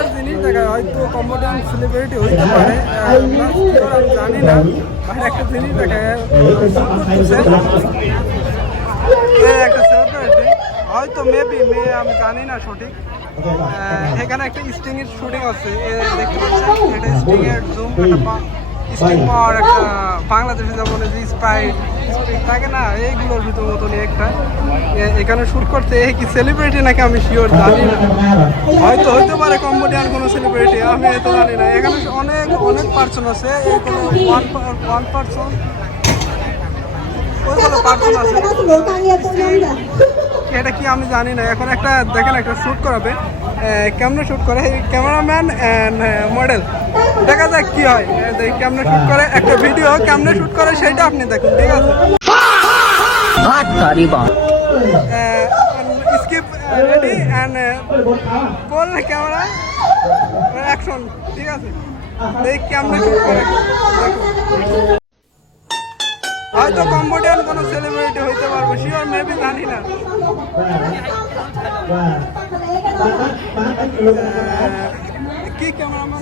মজার জিনিস দেখা হয়তো কমেডিয়ান সেলিব্রিটি হইতে পারে আমি জানি না আর একটা জিনিস দেখা একটা সেলিব্রিটি হয়তো মেবি আমি জানি না সঠিক এখানে একটা স্টিং এর শুটিং আছে দেখতে পাচ্ছেন এটা স্টিং এর জুম স্টিং পাওয়ার একটা বাংলাদেশে যেমন যে স্প্রাইট থাকে না এইগুলোর ভিতর মতন একটা এখানে শুট করতে কি সেলিব্রিটি নাকি আমি শিওর জানি না হয়তো হইতে পারে কমেডিয়ান কোনো সেলিব্রিটি আমি তো জানি না এখানে অনেক অনেক পার্সন আছে এখানে ওয়ান পার্সন ওইগুলো পার্সন আছে এটা কি আমি জানি না এখন একটা দেখেন একটা শ্যুট করাবে কেমনে শ্যুট করে ক্যামেরাম্যান অ্যান্ড মডেল দেখা যাক কি হয় কেমনে শ্যুট করে একটা ভিডিও কেমনে শ্যুট করে সেটা আপনি দেখুন ঠিক আছে skip ready and ball camera action ঠিক আছে দেখ কেমনে শ্যুট করে হয়তো কম্বোডিয়ান কোনো সেলিব্রিটি হইতে পারবো শিওর মেবি জানি না কি ক্যামেরাম্যান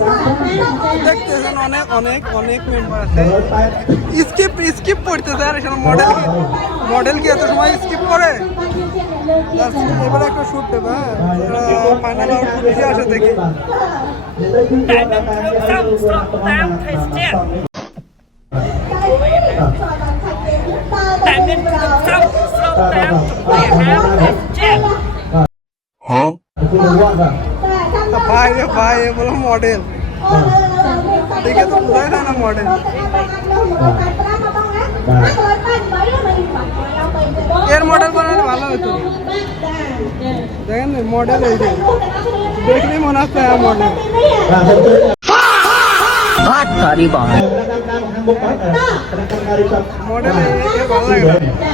দেখতেছেন অনেক অনেক অনেক মেম্বার আছে স্কিপ করতেছে আর এখানে মডেল কি এত সময় স্কিপ করে এবারে একটা শুট দেবে ফাইনাল আউটপুট কি আসে দেখি ভাই এ বলো মডেল দেখে তো বোঝায় না মডেল এর মডেল বানালে ভালো হতো দেখেন মডেল এই যে দেখলে মনে হচ্ছে মডেল মডেল ভালো লাগে না